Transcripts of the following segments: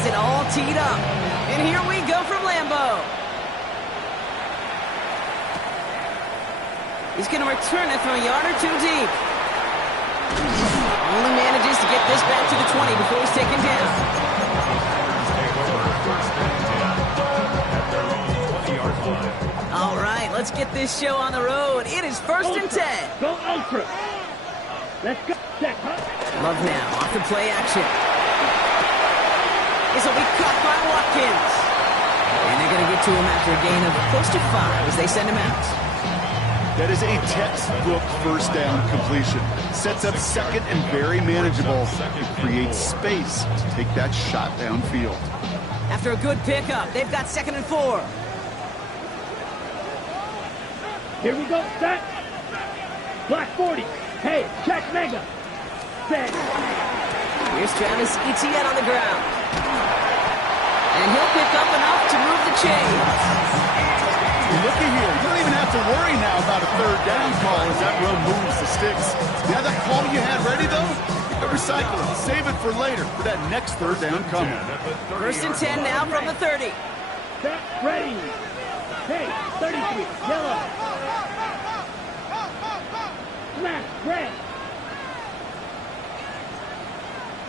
has it all teed up. And here we go from Lambeau. He's going to return it from a yard or two deep. Only manages to get this back to the 20 before he's taken down. All right, let's get this show on the road. It is 1st and 10. Go ultra. Let's go. Love now, off the play action. This will be caught by Watkins. And they're going to get to him after a gain of close to 5 as they send him out. That is a textbook first down completion. Sets up second and very manageable. It creates space to take that shot downfield. After a good pickup, they've got 2nd and 4. Here we go, set. Black 40. Hey, check mega. Set. Here's Travis Etienne on the ground. And he'll pick up enough to move the chains. Look at here. You don't even have to worry now about a 3rd down call as that run moves the sticks. Yeah, that call you had ready, though, recycle it. Save it for later for that next 3rd down coming. 1st and 10 now from the 30. Set, ready. Hey, 33, yellow. Smash, red.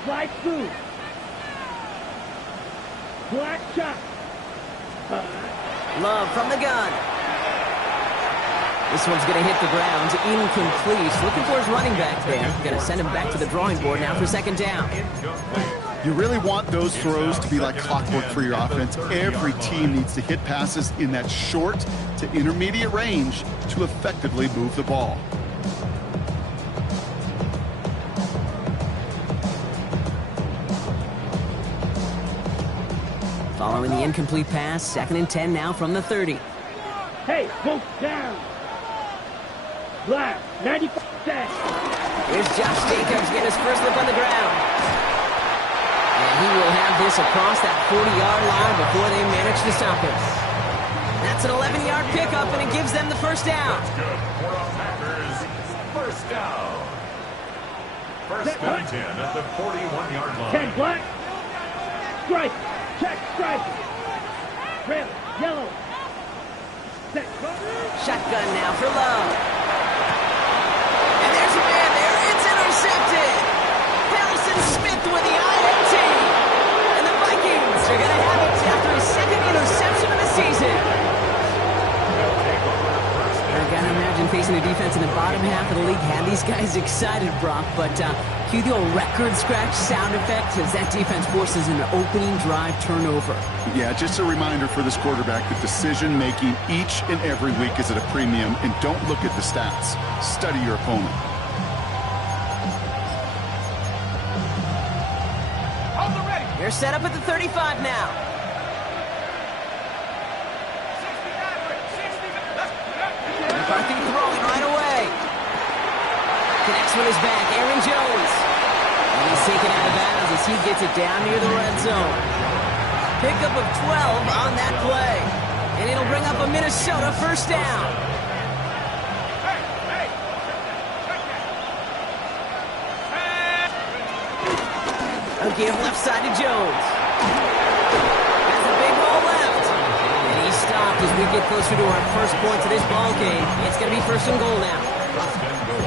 Fly blue. Black shot. Love from the gun. This one's going to hit the ground. Incomplete. Looking for his running back there. Going to send him back to the drawing board now for 2nd down. You really want those throws to be like clockwork for your offense. Every team needs to hit passes in that short to intermediate range to effectively move the ball. Following the incomplete pass, 2nd and 10 now from the 30. Hey, go down. Black, 95 set. Here's Josh Jacobs getting his first look on the ground. And he will have this across that 40-yard line before they manage to stop him. That's an 11-yard pickup, and it gives them the 1st down. For our Packers, 1st down. 1st and 10 at the 41-yard line. 10 black. Strike. Check, strike. Red, yellow. Set. Shotgun now for Love. And there's a man there. It's intercepted. Harrison Smith with the INT. And the Vikings are going to have it after his 2nd interception of the season. I got to imagine facing a defense in the bottom half of the league had these guys excited, Brock, but cue the old record scratch sound effect as that defense forces an opening drive turnover. Yeah, just a reminder for this quarterback that decision-making each and every week is at a premium, and don't look at the stats. Study your opponent. They're set up at the 35 now. McCarthy throwing right away. Connects with his back, Aaron Jones. And he's taken out of bounds as he gets it down near the red zone. Pickup of 12 on that play. And it'll bring up a Minnesota 1st down. A give left side to Jones. Has a big hole left. And he's stopped as we get closer to our first points of this ball game. It's going to be 1st and goal now.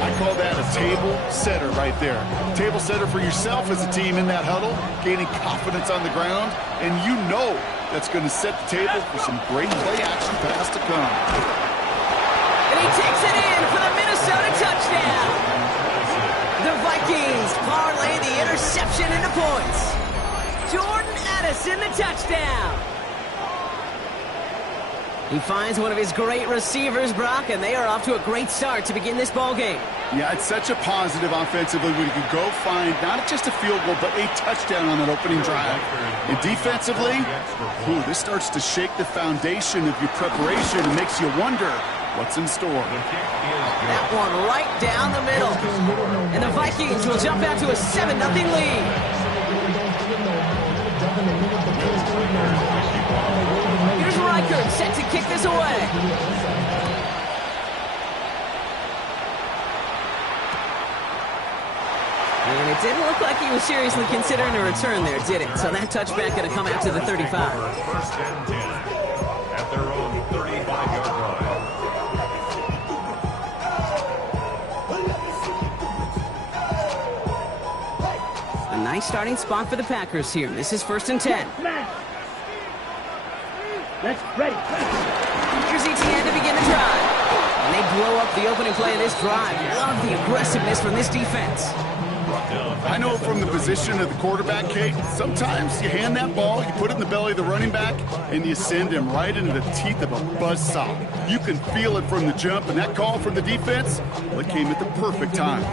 I call that a table setter right there. Table setter for yourself as a team in that huddle, gaining confidence on the ground, and you know that's going to set the table for some great play action pass to come. And he takes it in for the Minnesota touchdown. The Vikings parlay the interception into points. Jordan Addison, the touchdown. He finds one of his great receivers, Brock, and they are off to a great start to begin this ball game. Yeah, it's such a positive offensively when you can go find not just a field goal, but a touchdown on that opening drive. And defensively, this starts to shake the foundation of your preparation and makes you wonder what's in store. That one right down the middle. And the Vikings will jump out to a 7-0 lead. Here's Reichert set to kick this away. And it didn't look like he was seriously considering a return there, did it? So that touchback going to come out to the 35. First and 10 at their own 35-yard line. A nice starting spot for the Packers here. This is first and 10. Let's ready. Here's ETN to begin the drive. And they blow up the opening play of this drive. Love the aggressiveness from this defense. I know from the position of the quarterback, Kate, sometimes you hand that ball, you put it in the belly of the running back, and you send him right into the teeth of a buzzsaw. You can feel it from the jump, and that call from the defense, well, it came at the perfect time.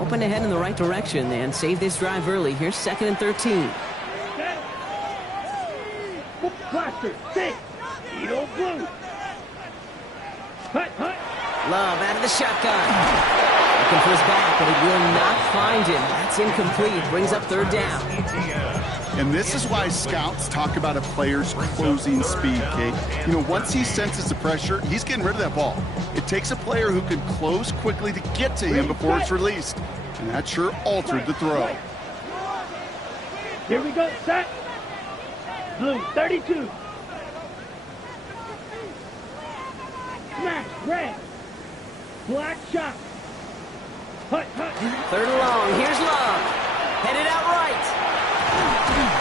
Open ahead in the right direction and save this drive early. Here's second and 13. Blaster, six, Edo blue. Hut, hut. Love out of the shotgun. Looking for his back, but it will not find him. That's incomplete. Brings up third down. And this is why scouts talk about a player's closing speed, Kate. You know, once he senses the pressure, he's getting rid of that ball. It takes a player who can close quickly to get to him before it's released. And that sure altered the throw. Here we go, set. Blue, 32. Smash, red. Black shot. Hut, hut. Third and long. Here's Love. Headed out right.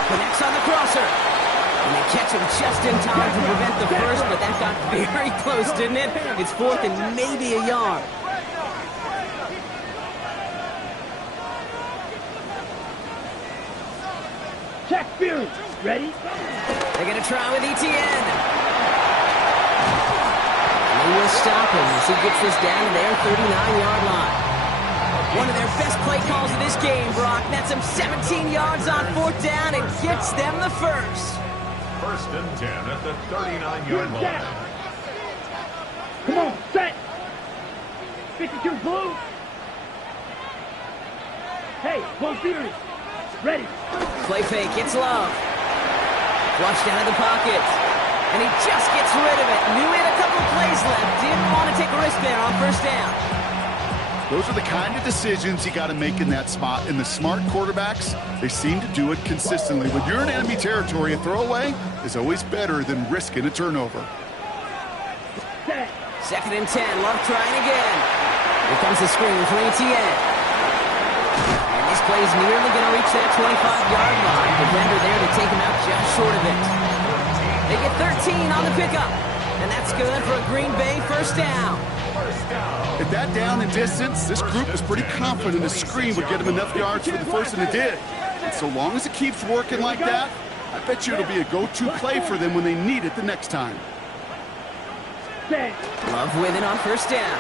Connects on the crosser. And they catch him just in time to prevent the first, but that got very close, didn't it? It's fourth and maybe a yard. Check Fury. Ready? They're going to try with ETN. They will stop him as he gets this down to their 39-yard line. One of their best play calls of this game, Brock. Nets him 17 yards on fourth down and gets them the first. First and 10 at the 39-yard line. Come on, set. 52 blue. Hey, Blue Fury. Ready. Play fake. It's Love. Flushed out of the pocket. And he just gets rid of it. Knew he had a couple of plays left. Didn't want to take a risk there on first down. Those are the kind of decisions you got to make in that spot. And the smart quarterbacks, they seem to do it consistently. When you're in enemy territory, a throwaway is always better than risking a turnover. Second and 10. Love trying again. Here comes the screen from ETN. And this play is nearly going to reach that 25-yard line. Defender there to take him out just short of it. They get 13 on the pickup. And that's good for a Green Bay first down. At that down and distance, this group was pretty confident the screen would get them enough yards for the first, and it did. And so long as it keeps working like that, I bet you it'll be a go-to play for them when they need it the next time. Love with it on first down.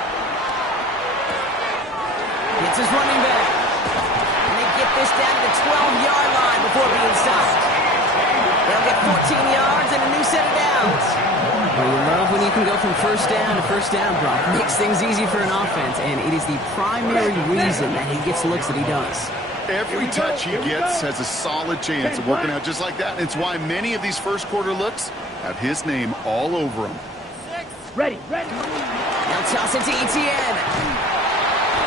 Hits his running back. And they get this down to the 12-yard line before being stopped. They'll get 14 yards and a new set of downs. Well, you love when you can go from first down to first down, Brock. Makes things easy for an offense, and it is the primary reason that he gets looks that he does. Every touch he gets has a solid chance of working out just like that. And it's why many of these first quarter looks have his name all over them. Ready, ready. They'll toss it to ETN.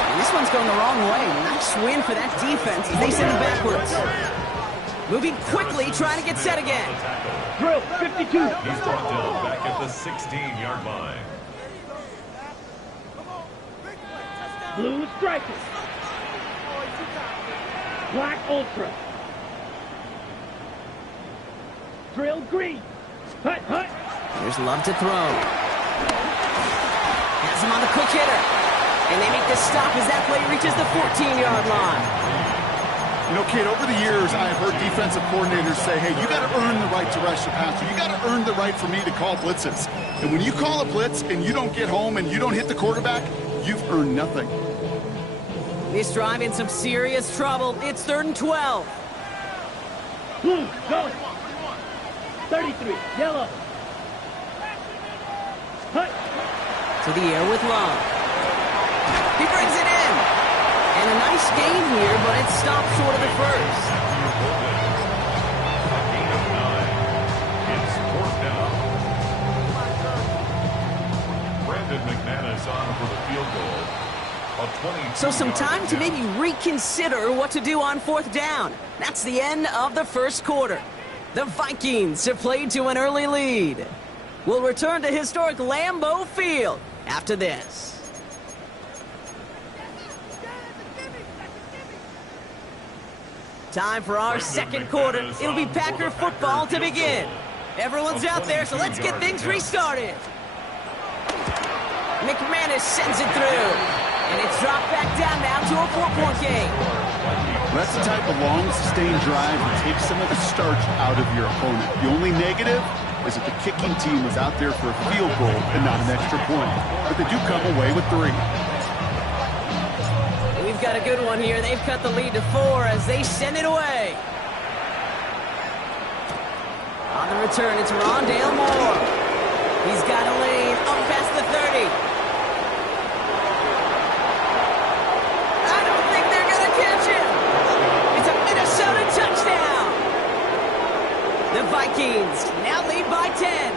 And this one's going the wrong way. Nice win for that defense as they send it backwards. Moving quickly, trying to get set again. Drill, 52. He's brought down back at the 16-yard line. Blue strikers. Black ultra. Drill green. Hut, hut. Here's Love to throw. Has him on the quick hitter. And they make this stop as that play reaches the 14-yard line. You know, Kate, over the years, I've heard defensive coordinators say, hey, you got to earn the right to rush the passer. You got to earn the right for me to call blitzes. And when you call a blitz and you don't get home and you don't hit the quarterback, you've earned nothing. This drive in some serious trouble. It's 3rd and 12. Blue, go. 33, yellow. Hut. To the air with Love. He brings it in. And a nice gain here, but it's stopped short of the first. Gain of 9. It's 4th down. Brandon McManus on for the field goal. So some time to maybe reconsider what to do on fourth down. That's the end of the first quarter. The Vikings have played to an early lead. We'll return to historic Lambeau Field after this. Time for our second quarter. It'll be Packer football to begin. Everyone's out there, so let's get things restarted. McManus sends it through. And it's dropped back down now to a 4-point game. That's the type of long, sustained drive that takes some of the starch out of your opponent. The only negative is that the kicking team was out there for a field goal and not an extra point. But they do come away with 3. We've got a good one here. They've cut the lead to 4 as they send it away. On the return, it's Rondale Moore. He's got a lane up past the 30. I don't think they're going to catch him. It's a Minnesota touchdown. The Vikings now lead by 10.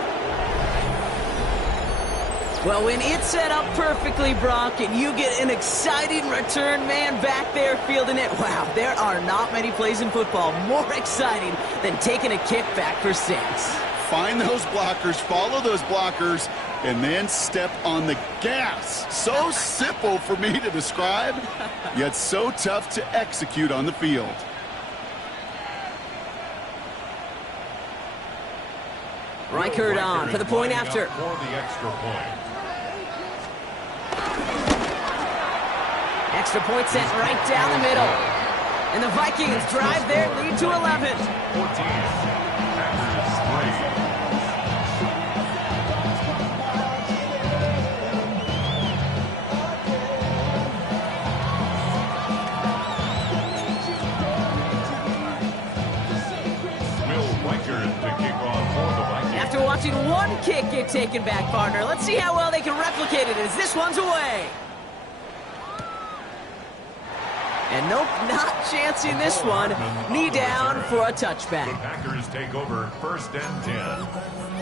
Well, when it's set up perfectly, Brock, and you get an exciting return man back there fielding it, wow, there are not many plays in football more exciting than taking a kick back for 6. Find those blockers, follow those blockers, and then step on the gas. So simple for me to describe, yet so tough to execute on the field. Reichert on for the point after. For the extra point. Extra point sent right down the middle. And the Vikings drive their lead to 11. 14. Packers 3. After watching one kick get taken back, partner, let's see how well they can replicate it as this one's away. And nope, not chancing this one. Knee down for a touchback. The Packers take over 1st and 10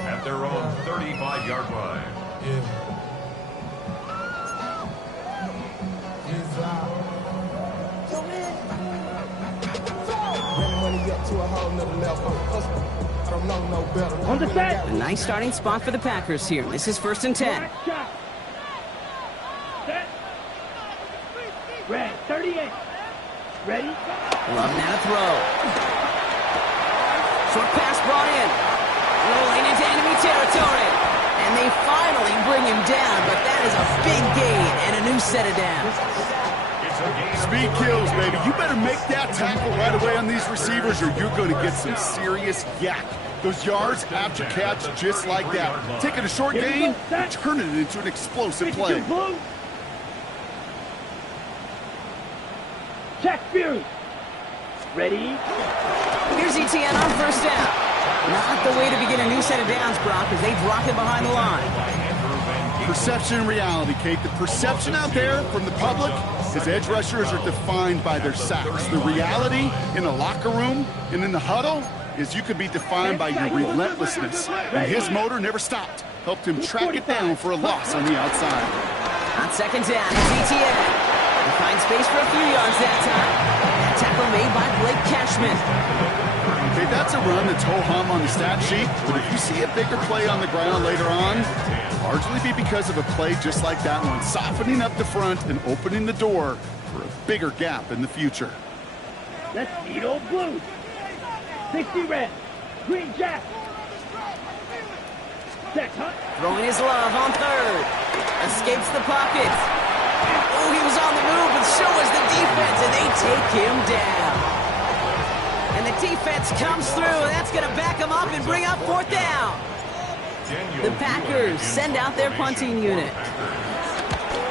at their own 35-yard line. On the set. A nice starting spot for the Packers here. This is 1st and 10. Set. Red, 38. Ready? Love now to throw. Short pass brought in. Rolling into enemy territory. And they finally bring him down, but that is a big gain and a new set of downs. Speed kills, baby. You better make that tackle right away on these receivers or you're going to get some serious yak. Those yards after catch just like that. Taking a short gain and turning it into an explosive play. Check Fury. Ready? Here's ETN on 1st down. Not the way to begin a new set of downs, Brock, as they drop it behind the line. Perception and reality, Kate. The perception out there from the public is edge rushers are defined by their sacks. The reality in the locker room and in the huddle is you could be defined by your relentlessness. And his motor never stopped. Helped him track it down for a loss on the outside. On 2nd down, it's ETN. He finds space for a few yards that time. That tackle made by Blake Cashman. Okay, that's a run that's ho-hum on the stat sheet, but if you see a bigger play on the ground later on, largely be because of a play just like that one, softening up the front and opening the door for a bigger gap in the future. Let's beat old Blues. 60 red. Green Jack. Set, Hunt. Throwing his love on 3rd. Escapes the pocket. Oh, he was on the move, but so was the defense, and they take him down. And the defense comes through, and that's going to back him up and bring up 4th down. The Packers send out their punting unit.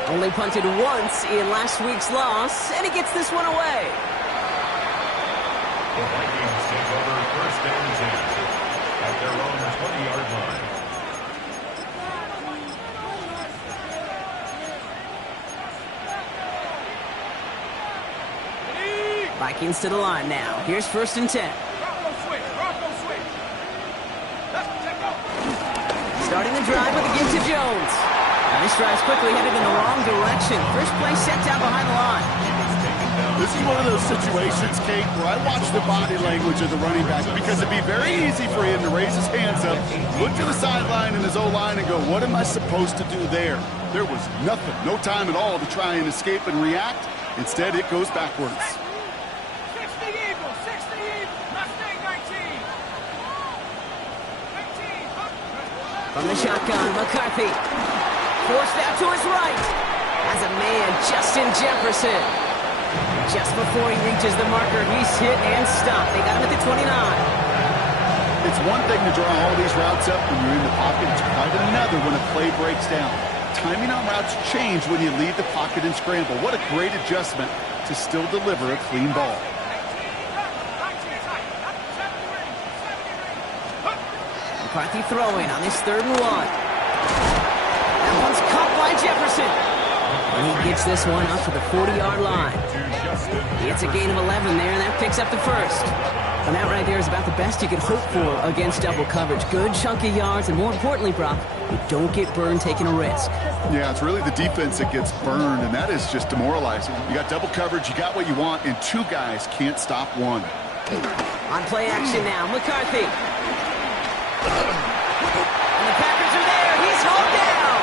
Only punted once in last week's loss, and he gets this one away. The Vikings take over 1st and 10 at their own 20-yard line. Vikings to the line now. Here's 1st and 10. Starting the drive with a give to Jones. And this drive's quickly headed in the wrong direction. First play set down behind the line. This is one of those situations, Kate, where I watch the body language of the running back because it'd be very easy for him to raise his hands up, look to the sideline in his O-line and go, what am I supposed to do there? There was nothing, no time at all to try and escape and react. Instead, it goes backwards. 60 Eagles, Mustang 19. From the shotgun, McCarthy. Forced out to his right. As a man, Justin Jefferson. Just before he reaches the marker, he's hit and stopped. They got him at the 29. It's one thing to draw all these routes up when you're in the pocket. It's quite another when a play breaks down. Timing on routes change when you leave the pocket and scramble. What a great adjustment to still deliver a clean ball. McCarthy throwing on this 3rd and 1. That one's caught by Jefferson. And he gets this one up to the 40-yard line. It's a gain of 11 there, and that picks up the first. And that right there is about the best you could hope for against double coverage. Good chunky yards, and more importantly, Brock, you don't get burned taking a risk. Yeah, it's really the defense that gets burned, and that is just demoralizing. You got double coverage, you got what you want, and 2 guys can't stop one. On play action now, McCarthy. And the Packers are there. He's hauled down.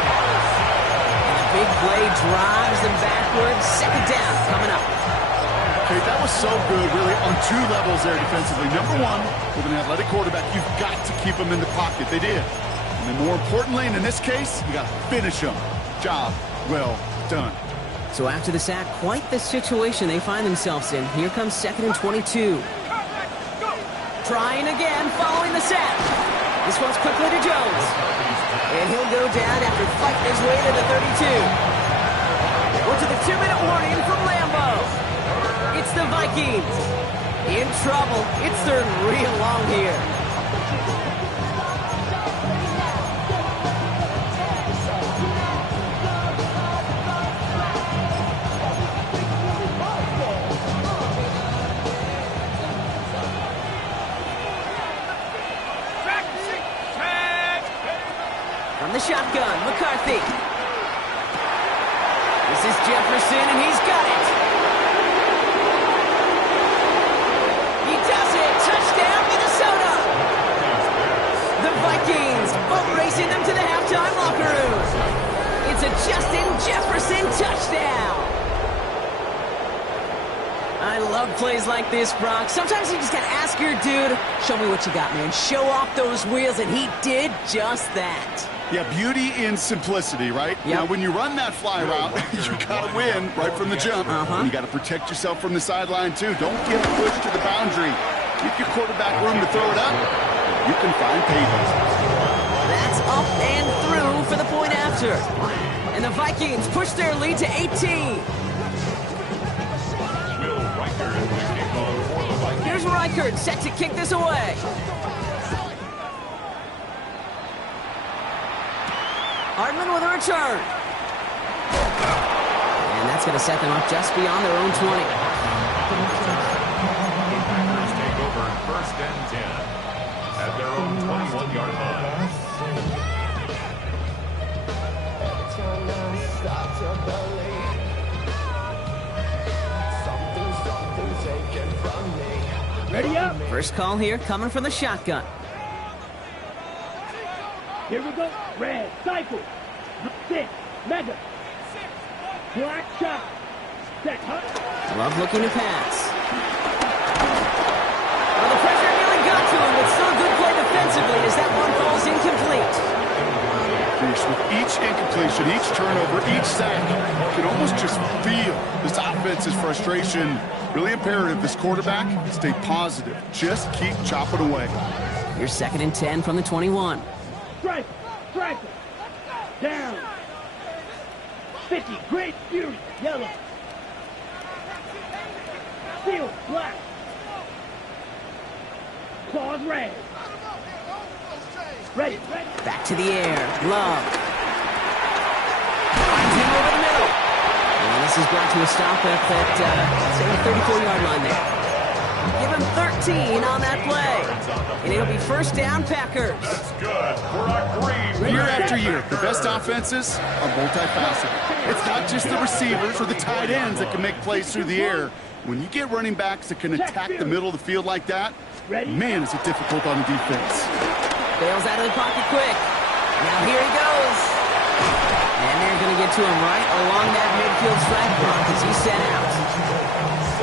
And the big play drives them backwards. 2nd down coming up. Okay, that was so good, really, on 2 levels there defensively. Number 1, with an athletic quarterback, you've got to keep him in the pocket. They did. And then more importantly, and in this case, you got to finish him. Job well done. So after the sack, quite the situation they find themselves in. Here comes 2nd and 22. Trying again, following the sack. This one's quickly to Jones. And he'll go down after fighting his way to the 32. We're to the 2-minute warning from Lambeau. It's the Vikings. In trouble. It's 3rd and real long here. From the shotgun, McCarthy. This is Jefferson, and he's got it. He does it. Touchdown, Minnesota. The Vikings boat racing them to the halftime locker room. It's a Justin Jefferson touchdown. I love plays like this, Brock. Sometimes you just got to ask your dude, show me what you got, man. Show off those wheels, and he did just that. Yeah, beauty in simplicity, right? Yep. Now, when you run that fly route, you got to win right from the jump. And you got to protect yourself from the sideline, too. Don't get pushed to the boundary. Give your quarterback room to throw it up. You can find pavers. That's up and through for the point after. And the Vikings push their lead to 18. Here's Reichert set to kick this away. Hardman with a return. And that's going to set them up just beyond their own 20. Packers take over 1st and 10 at their own 21-yard line. Ready up. First call here coming from the shotgun. Here we go. Red, cycle. 6, mega. Black shot. Set, Love looking to pass. Well, the pressure nearly got to him, but still a good play defensively as that one falls incomplete. With each incompletion, each turnover, each sack, you can almost just feel this offense's frustration. Really imperative, this quarterback, stay positive. Just keep chopping away. Here's 2nd and 10 from the 21. Strike, down. 50, great beauty, yellow. Steel, black. Claws, red. Ready. Back to the air. Love. Finds him over the middle. And this is brought to a stop at that 34-yard line there. Give him 13 on that play. And it'll be first down, Packers. That's good for a green. Year after year, the best offenses are multifaceted. It's not just the receivers or the tight ends that can make plays through the air. When you get running backs that can attack the middle of the field like that, man, is it difficult on the defense. Bails out of the pocket quick. Now here he goes. And they're going to get to him right along that midfield strike block as he's sent out.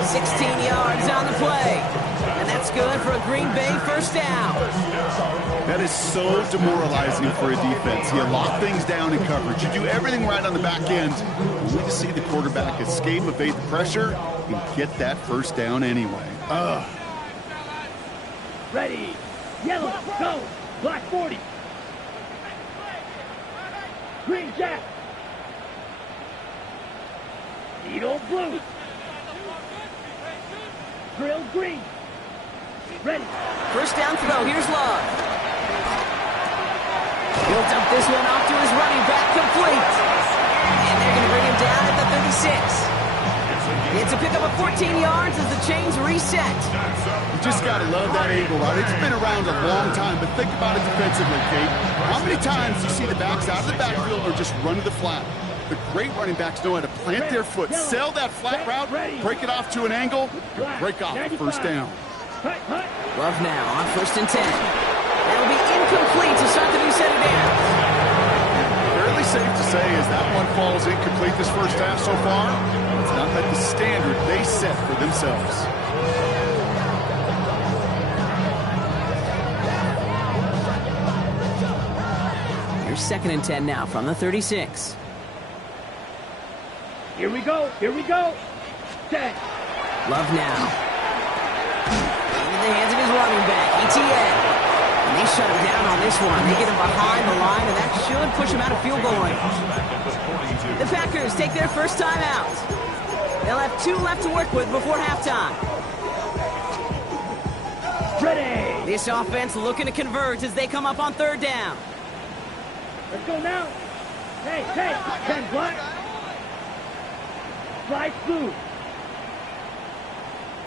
16 yards on the play. And that's good for a Green Bay first down. That is so demoralizing for a defense. You lock things down in coverage. You do everything right on the back end, only to see the quarterback escape, evade the pressure, and get that first down anyway. Ready. Yellow. Go. Black 40. Green Jack. Needle blue. Grill green. Ready. First down throw. Here's Love. He'll dump this one off to his running back, complete. And they're going to bring him down at the 36. It's a pickup of 14 yards as the chains reset. You just got to love that angle route. It's been around a long time, but think about it defensively, Kate. How many times do you see the backs out of the backfield or just run to the flat? The great running backs know how to plant their foot, sell that flat route, break it off to an angle, and break off the first down. Love now on 1st and 10. That'll be incomplete to start the new set of downs. Fairly safe to say as that one falls incomplete this first half so far, it's not met the standard they set for themselves. Here's 2nd and 10 now from the 36. Here we go. Here we go. 10. Love now. Into the hands of his running back, ETN. And they shut him down on this one. They get him behind the line, and that should push him out of field goal range. The Packers take their first time out. They'll have 2 left to work with before halftime. Ready. This offense looking to convert as they come up on 3rd down. Let's go now. Hey, 10 black. Slice blue.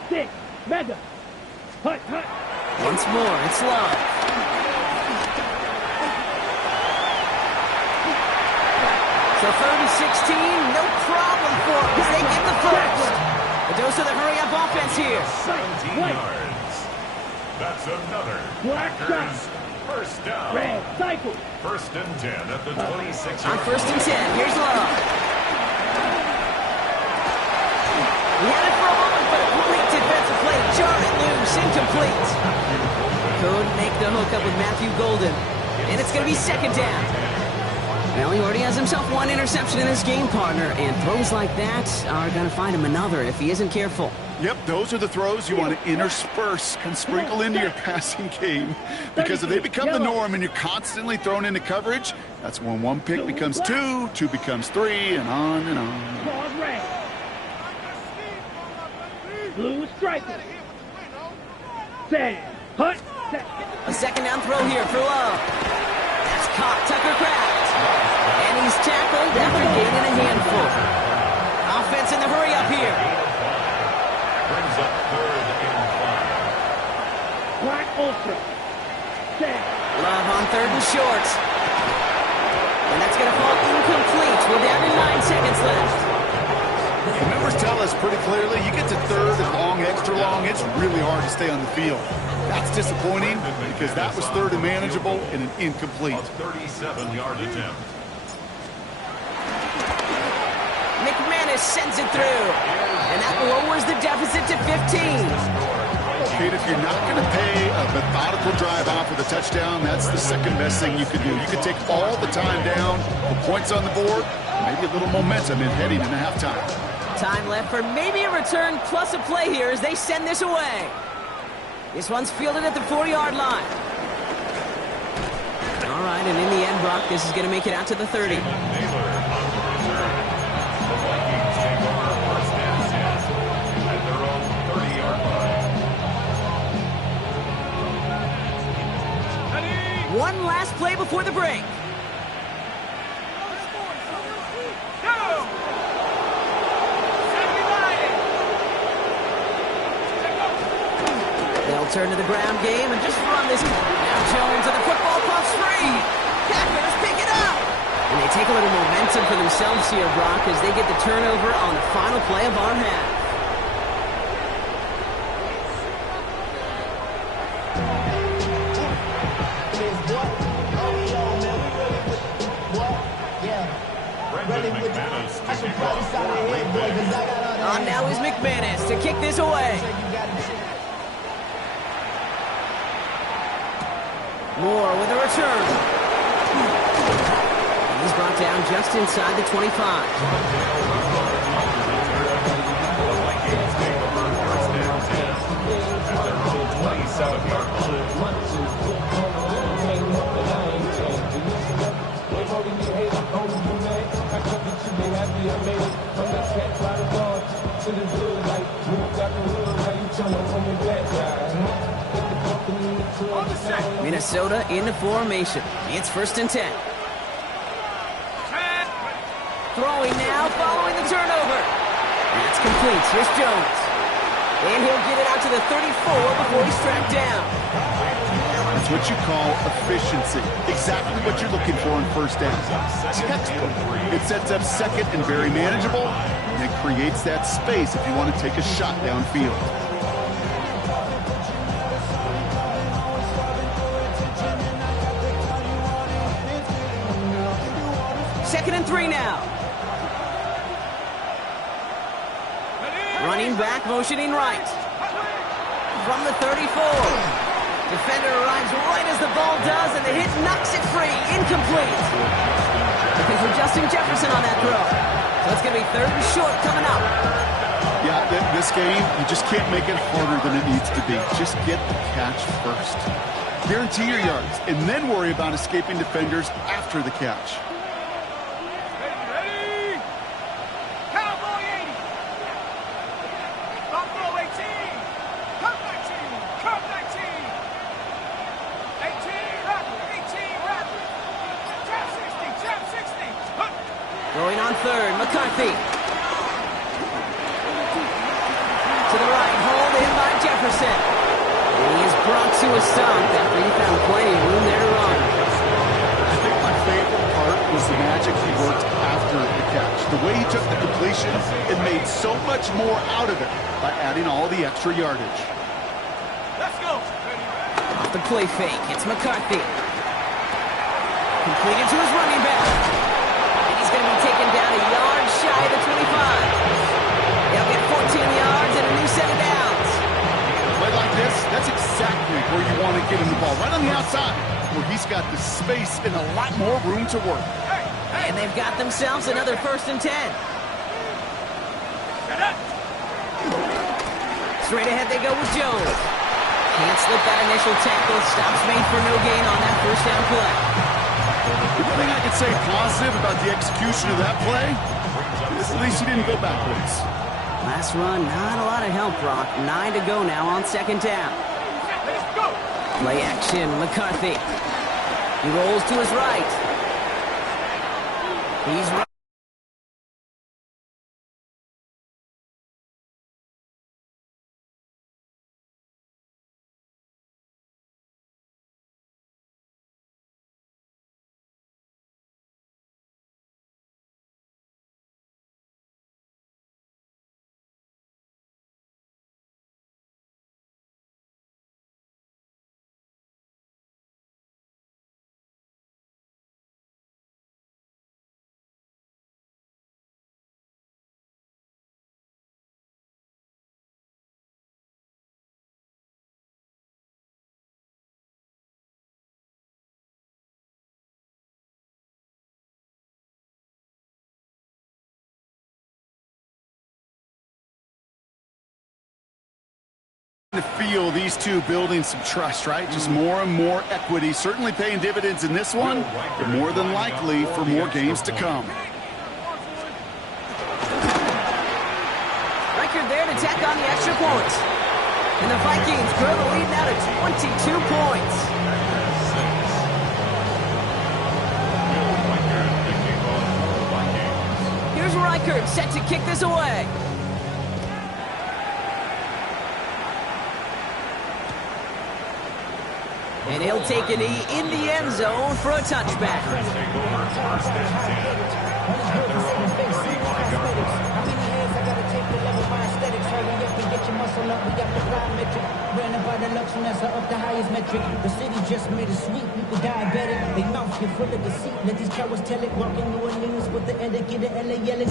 6 mega. Hut. Once more, it's Love. So 3rd and 16, no problem for them as they get the first. A dose of the hurry-up offense here. 17 yards. That's another Black Packers first down. Red cycle. 1st and 10 at the 26. On 1st and 10, here's Love. He had it for a moment, but a complete defensive play. Jarred it loose, incomplete. Couldn't make the hook up with Matthew Golden. And it's going to be 2nd down. Well, he already has himself 1 interception in this game, partner, and throws like that are going to find him another if he isn't careful. Yep, those are the throws you want to intersperse and sprinkle into your passing game. Because if they become the norm and you're constantly thrown into coverage, that's when 1 pick becomes 2, 2 becomes 3, and on and on. Pause red. Blue striker. 10. Hut. A 2nd down throw here for Love. That's caught Tucker Kraft. And he's tackled after gaining a handful. Offense in the hurry up here. Brings up 3rd and 5. Black ultra. 10. Love on 3rd and short. And that's going to fall incomplete. We're down to 9 seconds left. The numbers tell us pretty clearly, you get to 3rd and long, extra long, it's really hard to stay on the field. That's disappointing because that was 3rd and manageable and an incomplete. 37-yard attempt. McManus sends it through. And that lowers the deficit to 15. Kate, if you're not going to pay a methodical drive off with a touchdown, that's the 2nd best thing you could do. You could take all the time down, the points on the board, maybe a little momentum in heading into halftime. Time left for maybe a return plus a play here as they send this away. This one's fielded at the 4-yard line. All right, and in the end, Brock, this is going to make it out to the 30. One last play before the break. return to the ground game and just run this. Now Jones and the football pumps free. Packers pick it up. And they take a little momentum for themselves here, Brock, as they get the turnover on the final play of our half. On now is McManus to kick this away. Moore with a return. And he's brought down just inside the 25. Minnesota in the formation. It's 1st and 10. Throwing now, following the turnover. That's complete. Here's Jones. And he'll get it out to the 34 before he's tracked down. That's what you call efficiency. Exactly what you're looking for in first down. Textbook. It sets up second and very manageable, and it creates that space if you want to take a shot downfield. 2nd and 3 now. Running back, motioning right. From the 34. Defender arrives right as the ball does, and the hit knocks it free. Incomplete. Because we're Justin Jefferson on that throw. So it's going to be 3rd and short coming up. Yeah, this game, you just can't make it harder than it needs to be. Just get the catch first. Guarantee your yards, and then worry about escaping defenders after the catch. Going on 3rd, McCarthy. To the right, hold in by Jefferson. And he is brought to a stop after he found plenty of room there to run. I think my favorite part was the magic he worked after the catch. The way he took the completion and made so much more out of it by adding all the extra yardage. Let's go. Off the play fake, it's McCarthy. Completed to his running back. He's going to be taken down a yard shy of the 25. They'll get 14 yards and a new set of downs. A play like this, that's exactly where you want to get him the ball, right on the outside, where he's got the space and a lot more room to work. And they've got themselves another 1st and 10. Straight ahead they go with Jones. Can't slip that initial tackle. Stops made for no gain on that 1st down play. The only thing I can say positive about the execution of that play is at least he didn't go backwards. Last run, not a lot of help, Brock. 9 to go now on 2nd down. Play action, McCarthy. He rolls to his right. He's right. To feel these two building some trust, right? Just more and more equity, certainly paying dividends in this one, but more than likely for more games to come. Record there to tack on the extra points. And the Vikings grow the lead now to 22 points. Here's Reichert set to kick this away. And he'll take a knee in the end zone for a touchback. The city just made a sweep, people diabetic. They mouth get full of deceit. Let these cowards tell it. Walking New Orleans with the end of get LA yelling.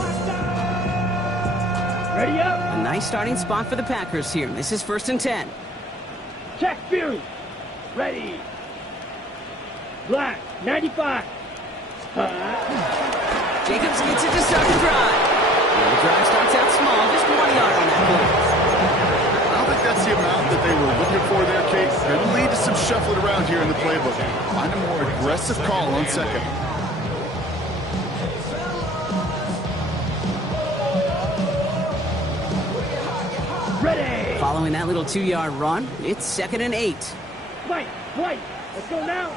Ready up. A nice starting spot for the Packers here. This is 1st and 10. Check Fury. Ready. Black, 95. Jacobs gets it to start the drive. And the drive starts out small, just 1 yard on that play. I don't think that's the amount that they were looking for there, Kate. It'll lead to some shuffling around here in the playbook. Find a more aggressive call on second. Ready. Following that little 2-yard run, it's 2nd and 8. White. Let's go now.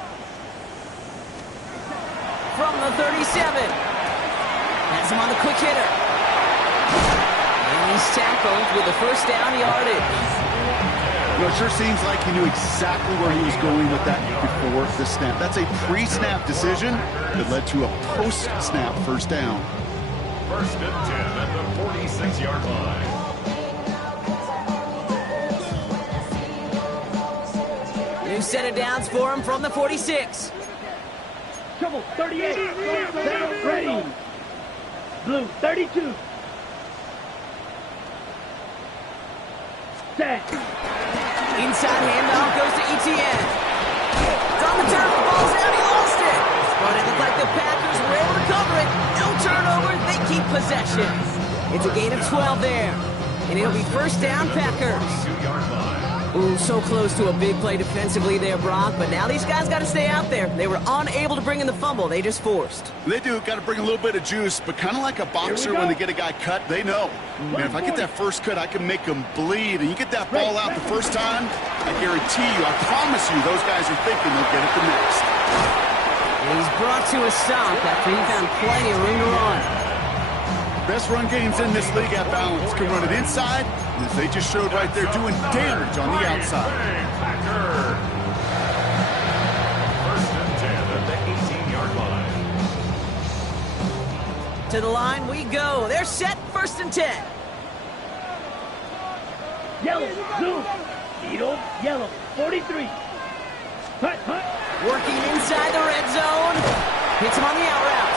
From the 37. Has him on the quick hitter. And he's tackled with the first down yardage. You know, it sure seems like he knew exactly where he was going with that before the snap. That's a pre-snap decision that led to a post-snap first down. 1st and 10 at the 46-yard line. New set of downs for him from the 46. Trouble, 38. Down, ready. Blue, 32. Set. Inside handoff goes to Etienne. It's on the turf, the ball's out, he lost it. But it looked like the Packers were able to cover it. No turnover, they keep possession. It's a gain of 12 there. And it'll be 1st down, Packers. 2-yard line. Ooh, so close to a big play defensively there, Brock. But now these guys got to stay out there. They were unable to bring in the fumble. They just forced. They do. Got to bring a little bit of juice, but kind of like a boxer when they get a guy cut, they know. Man, if I get that first cut, I can make him bleed. And you get that ball out the first time, I guarantee you, I promise you, those guys are thinking they'll get it the next. And he's brought to a stop after he found plenty of room to run. Best run games in this league at balance. Can run it inside, and as they just showed right there, doing damage on the outside. Packer. 1st and 10 at the 18-yard line. To the line we go. They're set, 1st and 10. Yellow, blue. Needle, yellow, 43. Hut. Working inside the red zone. Hits him on the out route.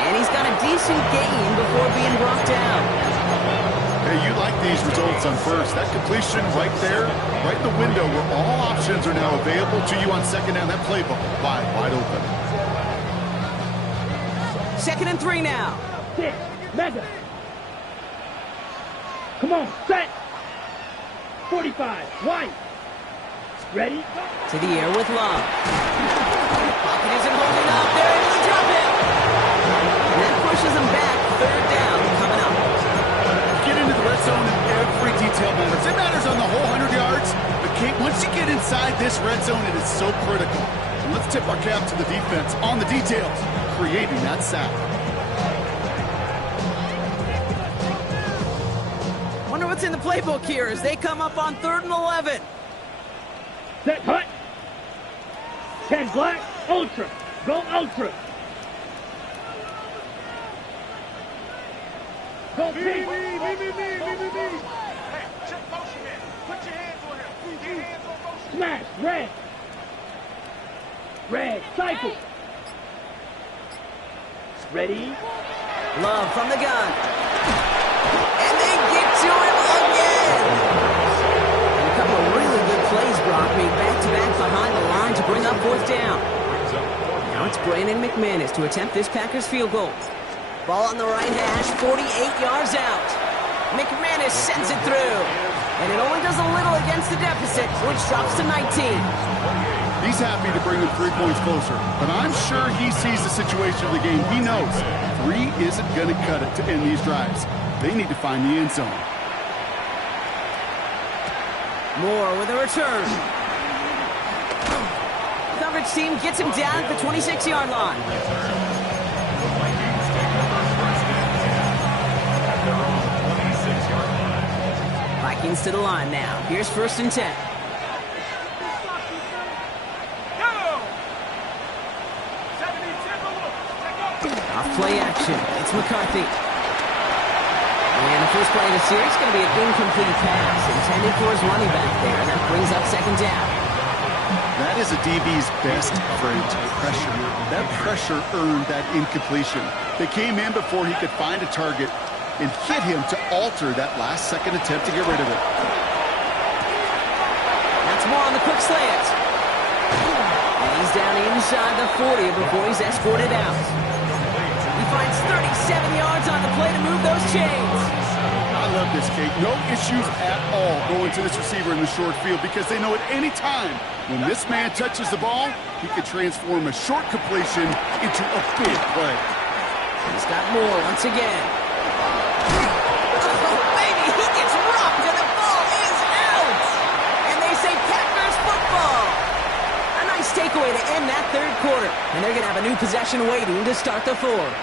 And he's got a decent gain before being brought down. Hey, you like these results on first. That completion right there, right in the window where all options are now available to you on second down. That playbook wide open. 2nd and 3 now. 6, mega. Come on, set. 45, white. Ready? To the air with Love. Pocket isn't holding up. They're able to drop it. And that pushes them back. 3rd down coming up. Get into the red zone and every detail matters. It matters on the whole 100 yards. But Kate, once you get inside this red zone, it is so critical. And let's tip our cap to the defense on the details, creating that sack. Wonder what's in the playbook here as they come up on 3rd and 11. Set, hut. 10 black, ultra. Go ultra. Go big. Hey, check motion in. Put your hands on him. Get your hands on motion. Smash, red. Red, cycle. Ready? Love from the gun. And they get to him again. And a couple of really good plays, Brock, made back-to-back behind the line to bring up 4th down. Now it's Brandon McManus to attempt this Packers field goal. Ball on the right hash, 48 yards out. McManus sends it through. And it only does a little against the deficit, which drops to 19. He's happy to bring them 3 points closer, but I'm sure he sees the situation of the game. He knows 3 isn't going to cut it to end these drives. They need to find the end zone. Moore with a return. Coverage team gets him down at the 26-yard line. Vikings to the line now. Here's 1st and 10. action. It's McCarthy. And the first play of the series is going to be an incomplete pass intended for his running back there. And that brings up second down. That is a DB's best friend, pressure. That pressure earned that incompletion. They came in before he could find a target and hit him to alter that last-second attempt to get rid of it. That's more on the quick slant. And he's down inside the 40 before he's escorted out. He finds 37 yards on the play to move those chains. I love this, Kate. No issues at all going to this receiver in the short field because they know at any time when this man touches the ball, he could transform a short completion into a big play. He's got more once again. Oh, baby, he gets rocked and the ball is out. And they say Packers football. A nice takeaway to end that third quarter. And they're going to have a new possession waiting to start the fourth.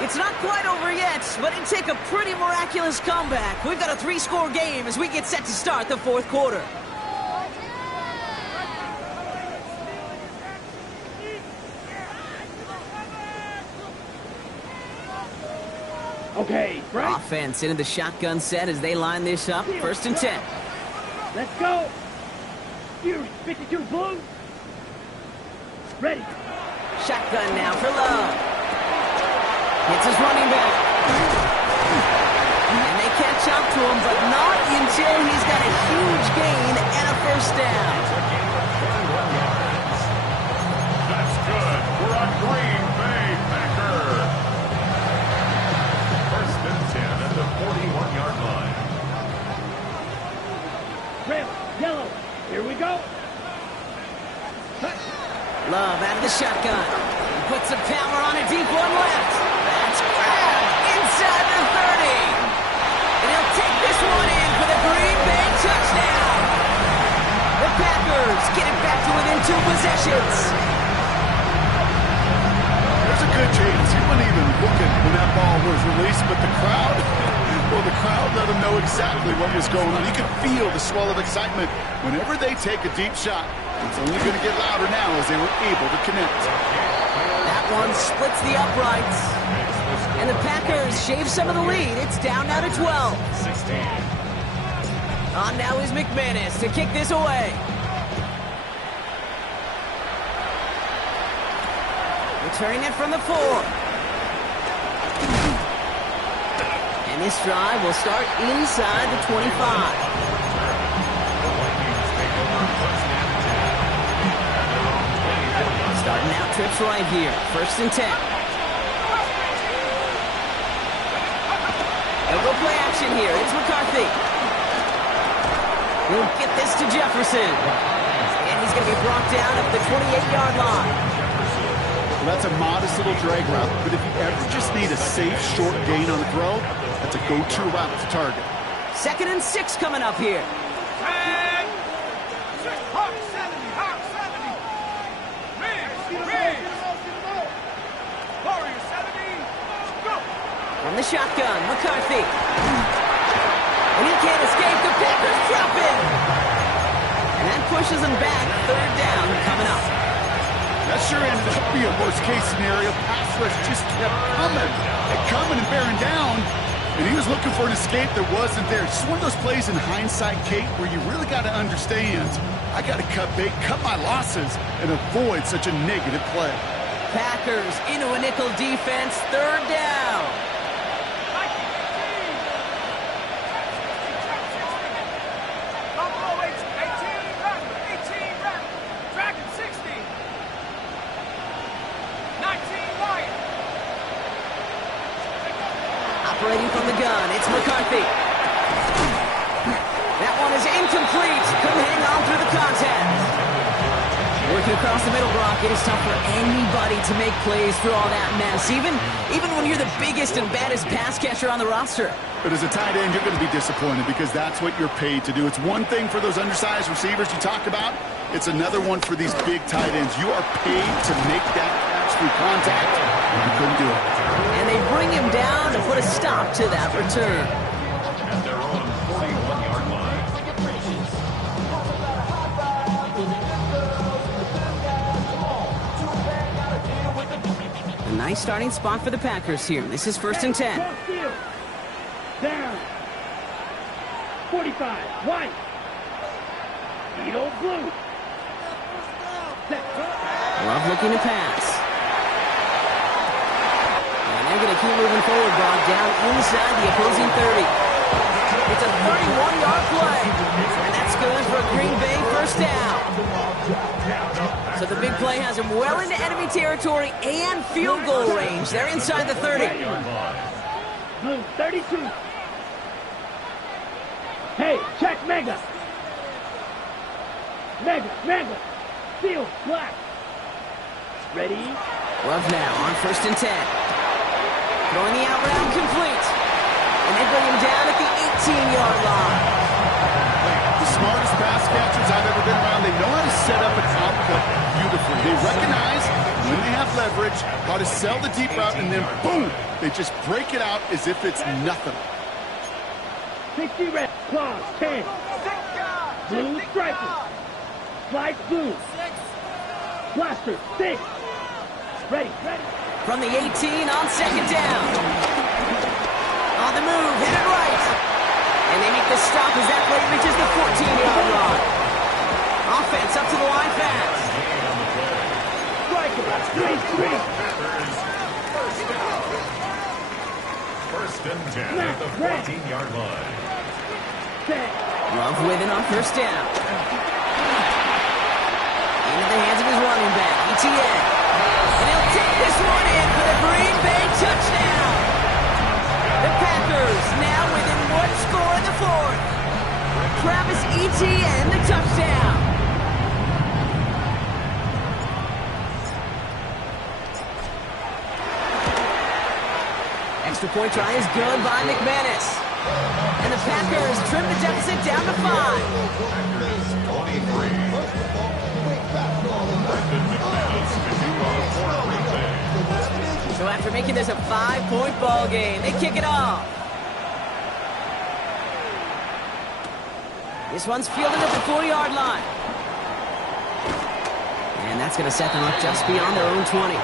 It's not quite over yet, but it'd take a pretty miraculous comeback. We've got a 3-score game as we get set to start the fourth quarter. Okay, right? Offense into the shotgun set as they line this up. First and 10. Let's go. You 52 blue. Ready. Shotgun now for Love. It's his running back. And they catch up to him, but not until he's got a huge gain and a first down. That's good for a Green Bay Packer. First and 10 at the 41-yard line. Red, yellow. Here we go. Love out of the shotgun. He puts some power on a deep one left. That's grabbed inside the 30. And he'll take this one in for the Green Bay touchdown. The Packers get it back to within 2 possessions. There's a good chance he wasn't even looking when that ball was released, but the crowd, well, the crowd let him know exactly what was going on. You could feel the swell of excitement. Whenever they take a deep shot, it's only going to get louder now as they were able to connect. That one splits the uprights. And the Packers shave some of the lead. It's down now to 12. 16. On now is McManus to kick this away. Returning it from the 4. And this drive will start inside the 25. Starting out trips right here. First and 10. They'll go play action here. It's McCarthy. He'll get this to Jefferson. And he's going to be brought down at the 28-yard line. Well, that's a modest little drag route, but if you ever just need a safe, short gain on the throw, that's a go-to route to target. Second and 6 coming up here. From the shotgun, McCarthy. And he can't escape. The Packers drop him. And that pushes him back. Third down coming up. That sure ended up being a worst-case scenario. Pass rush just kept coming and bearing down. And he was looking for an escape that wasn't there. Just one of those plays in hindsight, Kate, where you really got to understand, I got to cut bait, cut my losses, and avoid such a negative play. Packers into a nickel defense. Third down. Operating from the gun, it's McCarthy. That one is incomplete. Couldn't hang on through the contact. Working across the middle, Brock, it is tough for anybody to make plays through all that mess, even when you're the biggest and baddest pass catcher on the roster. But as a tight end, you're going to be disappointed because that's what you're paid to do. It's one thing for those undersized receivers you talk about. It's another one for these big tight ends. You are paid to make that catch through contact, and you couldn't do it. And they bring him down to put a stop to that return. At their own 41-yard line. A nice starting spot for the Packers here. This is 1st and 10. Cross field. Down. 45. White. Eat old blue. Set. Love looking to pass. And they're going to keep moving forward, Bob, down inside the opposing 30. It's a 31-yard play. And that's good for a Green Bay first down. So the big play has him well into enemy territory and field goal range. They're inside the 30. Blue, 32. Hey, check Mega. Mega. Field, black. Ready? Love now on 1st and 10. Throwing the out route complete. And they bring him down at the 18-yard line. The smartest pass catchers I've ever been around. They know how to set up an output beautifully. They recognize when they have leverage, how to sell the deep route, and then boom, they just break it out as if it's nothing. 60 red, claws, 10. Blue striker. Slide blue. Blaster, 6. Ready. From the 18 on 2nd down. On the move, hit it right. And they make the stop as that play reaches the 14-yard line. Offense up to the line fast. Striker, 3. First and 10 at the 14-yard line. Set. Love with it on 1st down. Into the hands of his running back, ETN. And he'll take this one in for the Green Bay touchdown. The Packers now within one score in the 4th. Travis ETN, the touchdown. Extra point try is good by McManus. And the Packers trim the deficit down to 5. So after making this a 5-point ball game, they kick it off. This one's fielded at the 4-yard line. And that's going to set them up just beyond their own 20.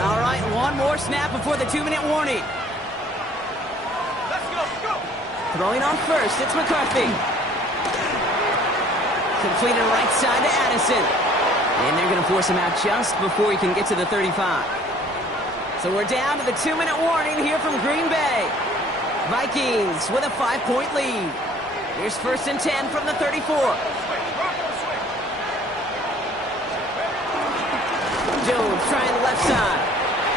All right, one more snap before the 2-minute warning. Throwing on 1st, it's McCarthy. Completed right side to Addison. And they're going to force him out just before he can get to the 35. So we're down to the 2-minute warning here from Green Bay. Vikings with a 5-point lead. Here's 1st and 10 from the 34. Jones trying the left side.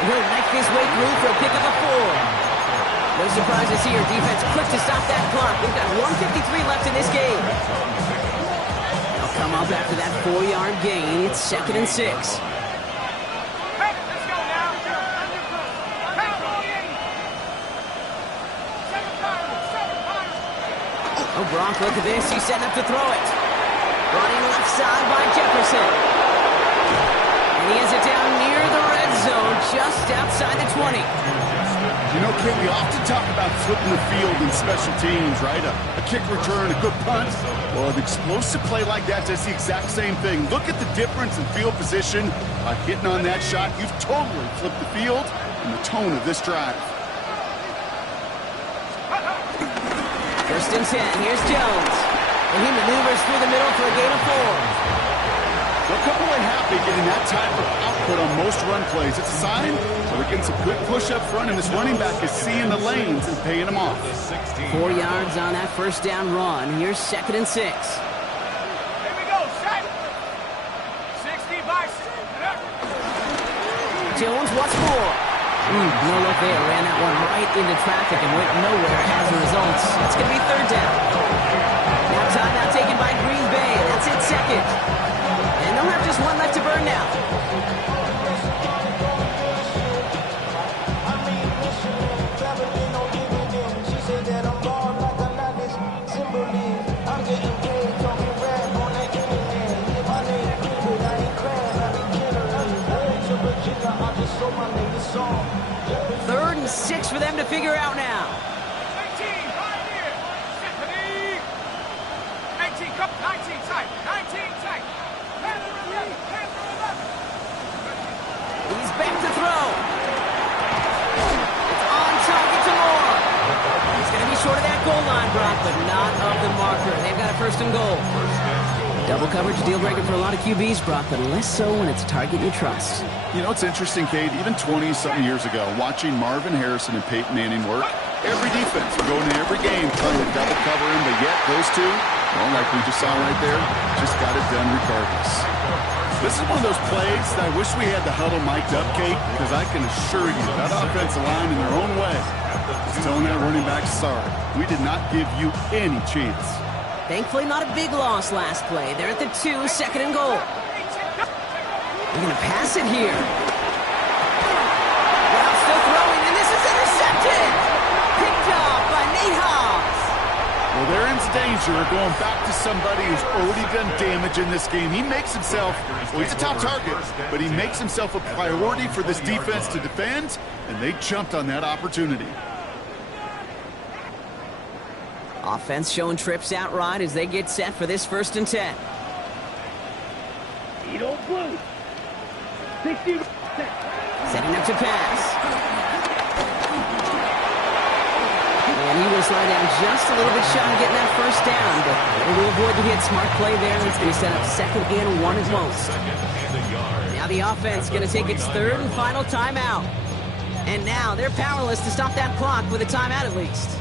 And he'll knife his way through for a pick of a 4. No surprises here. Defense quick to stop that clock. We've got 1:53 left in this game. They'll come up after that 4-yard gain. It's 2nd and 6. Oh, Brock, look at this. He's setting up to throw it. Running left side by Jefferson. And he has it down near the red zone, just outside the 20. You know, Kate, we often talk about flipping the field in special teams, right? A kick return, a good punt. Well, an explosive play like that does the exact same thing. Look at the difference in field position. By hitting on that shot, you've totally flipped the field and the tone of this drive. 1st and 10. Here's Jones. And he maneuvers through the middle for a gain of 4. They'll come away happy getting that type of output on most run plays. It's a sign that they're getting some good push up front, and this running back is seeing the lanes and paying them off. 4 yards on that 1st down run. Here's 2nd and 6. Here we go, set. 60 by 6. Jones, what's more? No look there. Ran that one right into traffic and went nowhere as a result. It's going to be 3rd down. Now timeout taken by Green Bay. That's it, 2nd. And they'll have just one left to burn now. Third and 6 for them to figure out now. first and goal. Double coverage deal breaker for a lot of QBs, Brock, but less so when it's a target you trust. You know, it's interesting, Cade, even 20-something years ago, watching Marvin Harrison and Peyton Manning work, every defense would go into every game trying to double cover him, but yet those two, well, like we just saw right there, just got it done regardless. This is one of those plays that I wish we had the huddle mic'd up, Kate, because I can assure you that offensive line in their own way is telling that running back, sorry, we did not give you any chance. Thankfully, not a big loss last play. They're at the 2, second and goal. They're going to pass it here. Brown still throwing, and this is intercepted! Picked off by Nate Hobbs. Well, they're in danger of going back to somebody who's already done damage in this game. He makes himself, well, he's a top target, but he makes himself a priority for this defense to defend, and they jumped on that opportunity. Offense showing trips out right as they get set for this 1st and 10. Edo blue. 60. Setting up to pass. And he will slow down just a little bit shy of getting that first down, but able to avoid the hit. Smart play there. It's going to set up 2nd and 1 at most. Now the offense going to take its 3rd and final timeout. And now they're powerless to stop that clock with a timeout at least.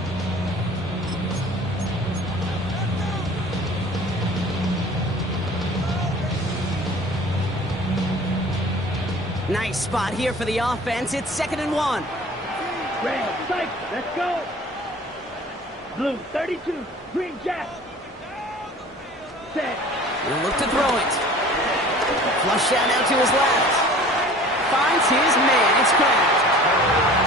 Nice spot here for the offense. It's 2nd and 1. Red, psych, let's go. Blue, 32, green jack. Set. He'll look to throw it. Flush out now to his left. Finds his man. It's cracked.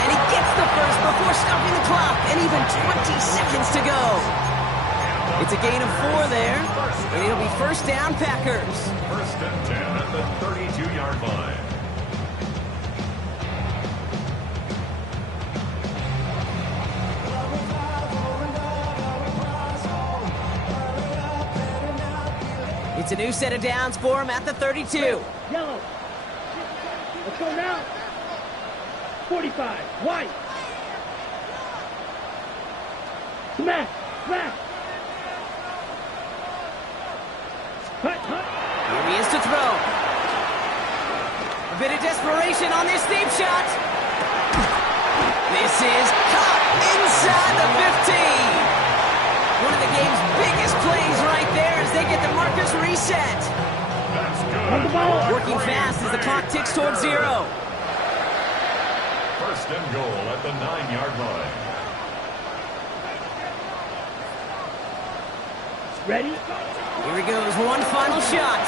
And he gets the first before stopping the clock. And even 20 seconds to go. It's a gain of 4 there. And it'll be first down, Packers. 1st and 10 at the 32-yard line. It's a new set of downs for him at the 32. Yellow. Let's go now. 45. White. Smash. Smash. Hut, hut. Here he is to throw. A bit of desperation on this deep shot. This is caught inside the 15. One of the game's biggest plays right there as they get the markers reset. That's good. Working fast as the clock ticks towards 0. 1st and goal at the 9-yard line. Ready? Here he goes, one final shot.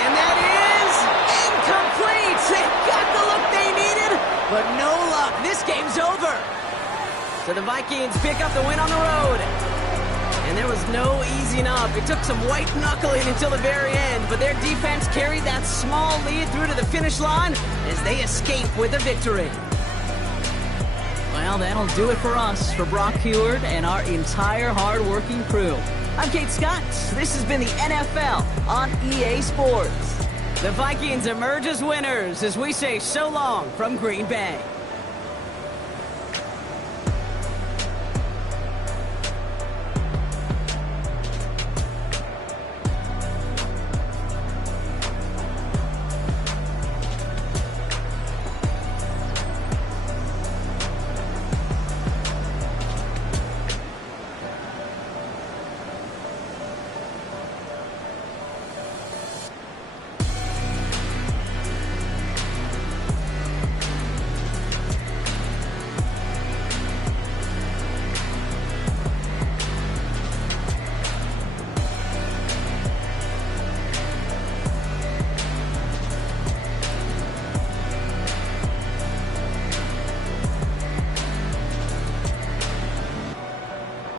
And that is incomplete. They got the look they needed, but no luck. This game's over. So the Vikings pick up the win on the road. And there was no easing up. It took some white knuckling until the very end, but their defense carried that small lead through to the finish line as they escape with a victory. Well, that'll do it for us, for Brock Heward and our entire hard-working crew. I'm Kate Scott. This has been the NFL on EA Sports. The Vikings emerge as winners as we say so long from Green Bay.